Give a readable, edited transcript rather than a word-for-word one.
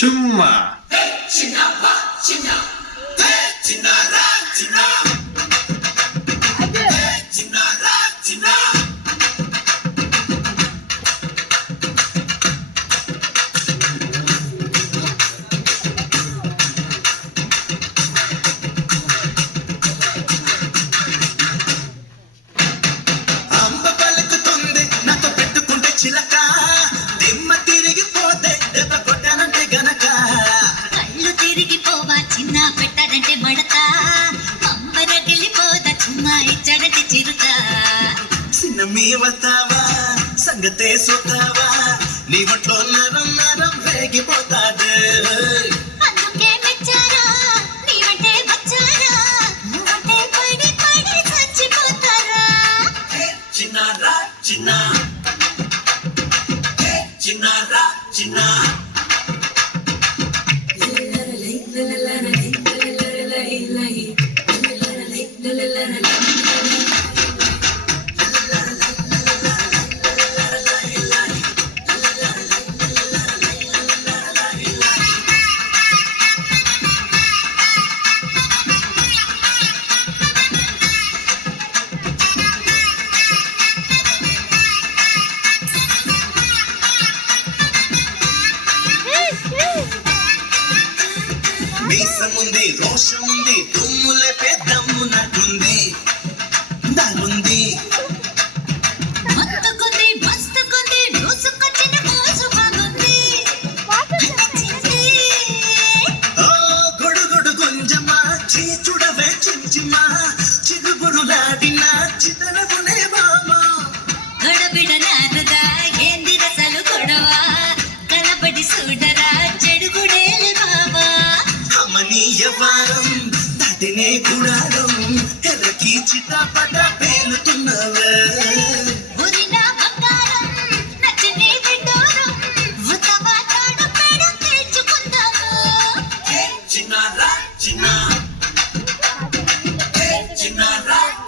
చుమ్మా చిలక దిమ్మ తిరిగిపోతే దెబ్బ కొట్టానంటే గనక కళ్ళు తిరిగిపోవా చిన్న పెట్టాడంటే మడత పంపరగిలిపోదా చుమ్మా ఇచ్చాడంటే చిరుత చిన్న మీ వస్తావా సంగతే చూస్తావా నీ ఒంట్లో నరం నరం రేగిపోతాడు అందుకే మెచ్చారా నీవంటే వచ్చారా నువ్వంటే పడి పడి చచ్చిపోతారా చిన్నారా చిన్న చిన్నారా చిన్న మీసముంది రోషముంది తుమ్ములే పెద్దమ్మునట్టుంది దాగుంది మత్తుకుంది మస్తుకుంది దూసుకొచ్చిన మోసు బాగుంది ఓ గొడుగొడు గుంజమా చీచుడవే చించిమా చిగుబురులాడిన చితనవునే బామా గడబిడ నానుదా ఏంది రసలు కొడవా కనబడి చూడరా చెడుగుడేలు బావా అమ్మనీయ వారం దాటినే గుడారం ఎర్రకి చిట్టపట